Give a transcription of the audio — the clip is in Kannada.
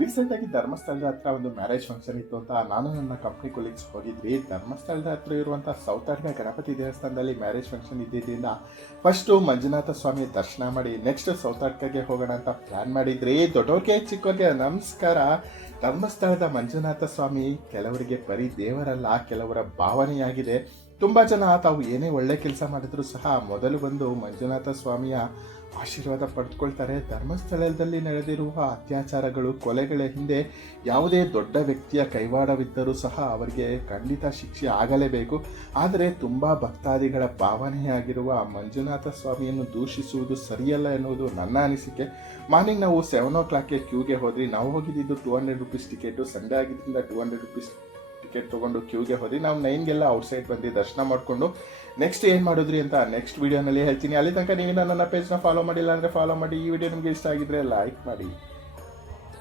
ರೀಸೆಂಟಾಗಿ ಧರ್ಮಸ್ಥಳದ ಹತ್ರ ಒಂದು ಮ್ಯಾರೇಜ್ ಫಂಕ್ಷನ್ ಇತ್ತು ಅಂತ ನಾನು ನನ್ನ ಕಂಪ್ನಿ ಕೊಲೀಗ್ಸ್ ಹೋಗಿದ್ವಿ. ಧರ್ಮಸ್ಥಳದ ಹತ್ರ ಇರುವಂಥ ಸೌತಾಡ್ನ ಗಣಪತಿ ದೇವಸ್ಥಾನದಲ್ಲಿ ಮ್ಯಾರೇಜ್ ಫಂಕ್ಷನ್ ಇದ್ದಿದ್ದರಿಂದ ಫಸ್ಟು ಮಂಜುನಾಥ ಸ್ವಾಮಿ ದರ್ಶನ ಮಾಡಿ ನೆಕ್ಸ್ಟ್ ಸೌತಾಡ್ಕಗೆ ಹೋಗೋಣ ಅಂತ ಪ್ಲ್ಯಾನ್ ಮಾಡಿದ್ರಿ. ದೊಡ್ಡವ್ರಿಗೆ ಚಿಕ್ಕವ್ರಿಗೆ ನಮಸ್ಕಾರ. ಧರ್ಮಸ್ಥಳದ ಮಂಜುನಾಥ ಸ್ವಾಮಿ ಕೆಲವರಿಗೆ ಬರೀ ದೇವರಲ್ಲ, ಕೆಲವರ ಭಾವನೆಯಾಗಿದೆ. ತುಂಬ ಜನ ತಾವು ಏನೇ ಒಳ್ಳೆ ಕೆಲಸ ಮಾಡಿದ್ರು ಸಹ ಮೊದಲು ಬಂದು ಮಂಜುನಾಥ ಸ್ವಾಮಿಯ ಆಶೀರ್ವಾದ ಪಡೆದುಕೊಳ್ತಾರೆ. ಧರ್ಮಸ್ಥಳದಲ್ಲಿ ನಡೆದಿರುವ ಅತ್ಯಾಚಾರಗಳು, ಕೊಲೆಗಳ ಹಿಂದೆ ಯಾವುದೇ ದೊಡ್ಡ ವ್ಯಕ್ತಿಯ ಕೈವಾಡವಿದ್ದರೂ ಸಹ ಅವರಿಗೆ ಖಂಡಿತ ಶಿಕ್ಷೆ ಆಗಲೇಬೇಕು. ಆದರೆ ತುಂಬ ಭಕ್ತಾದಿಗಳ ಭಾವನೆಯಾಗಿರುವ ಮಂಜುನಾಥ ಸ್ವಾಮಿಯನ್ನು ದೂಷಿಸುವುದು ಸರಿಯಲ್ಲ ಎನ್ನುವುದು ನನ್ನ ಅನಿಸಿಕೆ. ಮಾರ್ನಿಂಗ್ ನಾವು 7 o'clock ಕ್ಯೂಗೆ ಹೋದ್ರಿ. ನಾವು ಹೋಗಿದ್ದು 200 rupees ಟಿಕೆಟು. ಸಂಡೇ ಆಗಿದ್ದರಿಂದ 200 rupees ಟಿಕೆಟ್ ತೊಗೊಂಡು ಕ್ಯೂಗೆ ಹೋದ್ರಿ. ನಾವು 9ಗೆಲ್ಲ ಔಟ್ಸೈಡ್ ಬಂದು ದರ್ಶನ ಮಾಡಿಕೊಂಡು ನೆಕ್ಸ್ಟ್ ಏನು ಮಾಡಿದ್ರಿ ಅಂತ ನೆಕ್ಸ್ಟ್ ವಿಡಿಯೋನಲ್ಲಿ ಹೇಳ್ತೀನಿ. ಅಲ್ಲಿ ತನಕ ನೀವು ನನ್ನ ಪೇಜ್ನ ಫಾಲೋ ಮಾಡಿಲ್ಲ ಅಂದರೆ ಫಾಲೋ ಮಾಡಿ. ಈ ವಿಡಿಯೋ ನಿಮಗೆ ಇಷ್ಟ ಆಗಿದ್ರೆ ಲೈಕ್ ಮಾಡಿ.